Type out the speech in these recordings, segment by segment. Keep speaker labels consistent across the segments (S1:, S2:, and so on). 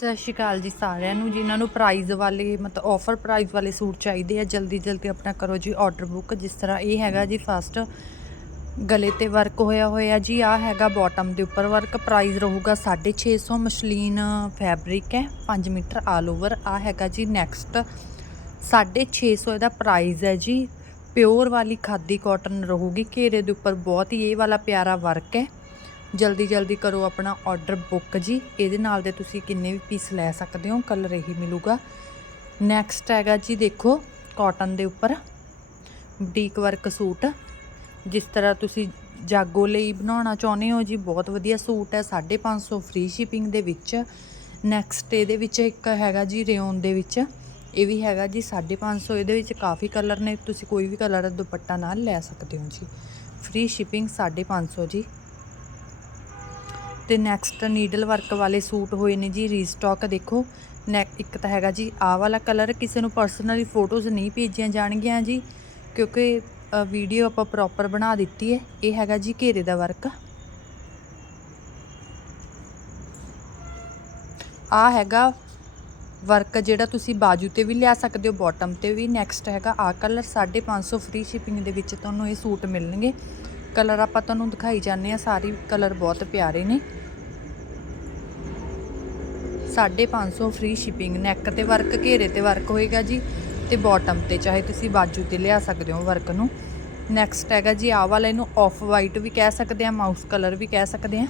S1: ਸਤਿ ਸ਼੍ਰੀ ਅਕਾਲ ਜੀ ਸਾਰਿਆਂ ਨੂੰ, ਜਿਨ੍ਹਾਂ ਨੂੰ ਪ੍ਰਾਈਜ਼ ਵਾਲੇ, ਮਤਲਬ ਆਫਰ ਪ੍ਰਾਈਜ਼ ਵਾਲੇ ਸੂਟ ਚਾਹੀਦੇ ਆ, ਜਲਦੀ ਜਲਦੀ ਆਪਣਾ ਕਰੋ ਜੀ ਆਰਡਰ ਬੁੱਕ ਜਿਸ ਤਰ੍ਹਾਂ ਇਹ ਹੈਗਾ ਜੀ ਫਸਟ ਗਲੇ ਤੇ ਵਰਕ ਹੋਇਆ ਹੋਇਆ ਜੀ ਆ ਹੈਗਾ ਬਾਟਮ ਦੇ ਉੱਪਰ ਵਰਕ ਪ੍ਰਾਈਸ ਰਹੂਗਾ 650 ਮਸ਼ਲੀਨ ਫੈਬਰਿਕ ਹੈ 5 ਮੀਟਰ ਆਲ ਓਵਰ ਆ ਹੈਗਾ ਜੀ ਨੈਕਸਟ 650 ਇਹਦਾ ਪ੍ਰਾਈਸ ਹੈ ਜੀ ਪਿਓਰ ਵਾਲੀ ਖਾਦੀ ਕਾਟਨ ਰਹੂਗੀ, ਘੇਰੇ ਦੇ ਉੱਪਰ ਬਹੁਤ ਹੀ ਇਹ ਵਾਲਾ ਪਿਆਰਾ ਵਰਕ ਹੈ। ਜਲਦੀ ਜਲਦੀ ਕਰੋ ਆਪਣਾ ਆਰਡਰ ਬੁੱਕ ਜੀ। ਇਹਦੇ ਨਾਲ ਦੇ ਤੁਸੀਂ ਕਿੰਨੇ ਵੀ ਪੀਸ ਲੈ ਸਕਦੇ ਹੋ ਕਲਰ ਇਹੀ ਮਿਲੂਗਾ। ਨੈਕਸਟ ਹੈਗਾ ਜੀ ਦੇਖੋ ਕਾਟਨ ਦੇ ਉੱਪਰ ਬੁਟੀਕ ਵਰਕ ਸੂਟ ਜਿਸ ਤਰ੍ਹਾਂ ਤੁਸੀਂ ਜਾਗੋ ਲਈ ਬਣਾਉਣਾ ਚਾਹੁੰਦੇ ਹੋ ਜੀ, ਬਹੁਤ ਵਧੀਆ ਸੂਟ ਹੈ 550 ਫ੍ਰੀ ਸ਼ਿਪਿੰਗ ਦੇ ਵਿੱਚ। ਨੈਕਸਟ ਇਹਦੇ ਵਿੱਚ ਇੱਕ ਹੈਗਾ ਜੀ ਰਿਓਨ ਦੇ ਵਿੱਚ। ਇਹ ਵੀ ਹੈਗਾ ਜੀ 550 ਇਹਦੇ ਵਿੱਚ ਕਾਫੀ ਕਲਰ ਨੇ, ਤੁਸੀਂ ਕੋਈ ਵੀ ਕਲਰ ਦੁਪੱਟਾ ਨਾਲ ਲੈ ਸਕਦੇ ਹੋ ਜੀ। ਫ੍ਰੀ ਸ਼ਿਪਿੰਗ 550 ਜੀ। ਤੇ ਨੈਕਸਟ ਨੀਡਲ ਵਰਕ ਵਾਲੇ ਸੂਟ ਹੋਏ ਨੇ ਜੀ ਰੀਸਟਾਕ ਦੇਖੋ। ਨੈਕ ਇੱਕ ਤਾਂ ਹੈਗਾ ਜੀ, ਆਹ ਵਾਲਾ ਕਲਰ ਕਿਸੇ ਨੂੰ ਪਰਸਨਲੀ ਫੋਟੋਜ਼ ਨਹੀਂ ਭੇਜੀਆਂ ਜਾਣਗੀਆਂ ਜੀ, ਕਿਉਂਕਿ ਵੀਡੀਓ ਆਪਾਂ ਪ੍ਰੋਪਰ ਬਣਾ ਦਿੱਤੀ ਹੈ। ਇਹ ਹੈਗਾ ਜੀ ਘੇਰੇ ਦਾ ਵਰਕ ਆ ਹੈਗਾ ਵਰਕ ਜਿਹੜਾ ਤੁਸੀਂ ਬਾਜੂ ਤੇ ਵੀ ਲਿਆ ਸਕਦੇ ਹੋ ਬਾਟਮ ਤੇ ਵੀ। ਨੈਕਸਟ ਹੈਗਾ ਆ ਕਲਰ 550 ਫ੍ਰੀ ਸ਼ਿਪਿੰਗ ਦੇ ਵਿੱਚ ਤੁਹਾਨੂੰ ਇਹ ਸੂਟ ਮਿਲਣਗੇ। ਕਲਰ ਆਪਾਂ ਤੁਹਾਨੂੰ ਦਿਖਾਈ ਜਾਂਦੇ ਆ ਸਾਰੇ ਕਲਰ ਬਹੁਤ ਪਿਆਰੇ ਨੇ। 550 ਫ੍ਰੀ ਸ਼ਿਪਿੰਗ ਨੈਕ ਤੇ ਵਰਕ ਘੇਰੇ ਤੇ ਵਰਕ ਹੋਏਗਾ ਜੀ ਤੇ ਬਾਟਮ ਤੇ, ਚਾਹੇ ਤੁਸੀਂ ਬਾਜੂ ਤੇ ਲਿਆ ਸਕਦੇ ਹੋ ਵਰਕ ਨੂੰ। ਨੈਕਸਟ ਹੈਗਾ ਜੀ, ਆਹ ਵਾਲਾ ਇਹਨੂੰ ਆਫ ਵਾਈਟ ਵੀ ਕਹਿ ਸਕਦੇ ਆ ਮਾਊਸ ਕਲਰ ਵੀ ਕਹਿ ਸਕਦੇ ਆ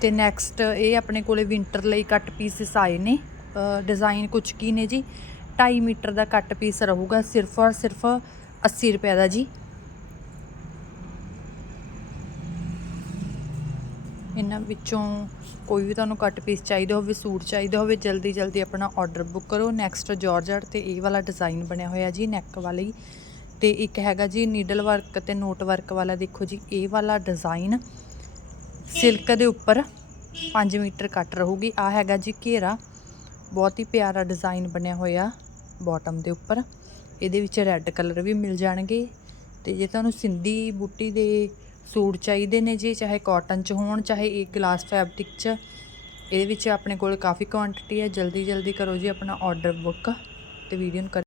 S1: ਤੇ ਨੈਕਸਟ ਇਹ ਆਪਣੇ ਕੋਲੇ ਵਿੰਟਰ ਲਈ ਕੱਟ ਪੀਸਿਸ ਆਏ ਨੇ। ਡਿਜ਼ਾਈਨ ਕੁਝ ਕੀ ਨੇ ਜੀ? 2.5 ਮੀਟਰ ਦਾ ਕੱਟ ਪੀਸ ਰਹੂਗਾ ਸਿਰਫ ਔਰ ਸਿਰਫ 80 ਰੁਪਏ ਦਾ ਜੀ। ਇਹਨਾਂ ਵਿੱਚੋਂ ਕੋਈ ਵੀ ਤੁਹਾਨੂੰ ਕੱਟ ਪੀਸ ਚਾਹੀਦਾ ਹੋਵੇ, ਸੂਟ ਚਾਹੀਦਾ ਹੋਵੇ, ਜਲਦੀ ਜਲਦੀ ਆਪਣਾ ਆਰਡਰ ਬੁੱਕ ਕਰੋ। ਨੈਕਸਟ ਜਾਰਜਟ ਤੇ ਇਹ ਵਾਲਾ ਡਿਜ਼ਾਈਨ ਬਣਿਆ ਹੋਇਆ ਜੀ ਨੈਕ ਵਾਲੀ ਤੇ ਇੱਕ ਹੈਗਾ ਜੀ ਨੀਡਲ ਵਰਕ ਤੇ ਨੋਟ ਵਰਕ ਵਾਲਾ, ਦੇਖੋ ਜੀ, ਇਹ ਵਾਲਾ ਡਿਜ਼ਾਈਨ ਸਿਲਕ ਦੇ ਉੱਪਰ 5 ਮੀਟਰ ਕੱਟ ਰਹੂਗੀ। ਆ ਹੈਗਾ ਜੀ ਘੇਰਾ। ਬਹੁਤ ਹੀ ਪਿਆਰਾ ਡਿਜ਼ਾਈਨ ਬਣਿਆ ਹੋਇਆ। ਬਾਟਮ ਦੇ ਉੱਪਰ। ਇਹਦੇ ਵਿੱਚ ਰੈੱਡ ਕਲਰ ਵੀ ਮਿਲ ਜਾਣਗੇ। ਤੇ ਜੇ ਤੁਹਾਨੂੰ ਸਿੰਧੀ ਬੂਟੀ ਦੇ ਸੂਟ ਚਾਹੀਦੇ ਨੇ ਜੀ, ਚਾਹੇ ਕਾਟਨ ਚ ਹੋਣ, ਚਾਹੇ ਇਹ ਗਲਾਸ ਫੈਬਰਿਕ ਚ, ਇਹਦੇ ਵਿੱਚ ਆਪਣੇ ਕੋਲ ਕਾਫੀ ਕੁਆਂਟੀਟੀ ਹੈ। ਜਲਦੀ ਜਲਦੀ ਕਰੋ ਜੀ ਆਪਣਾ ਆਰਡਰ ਬੁੱਕ ਤੇ ਵੀਡੀਓ ਨੂੰ ਕਰ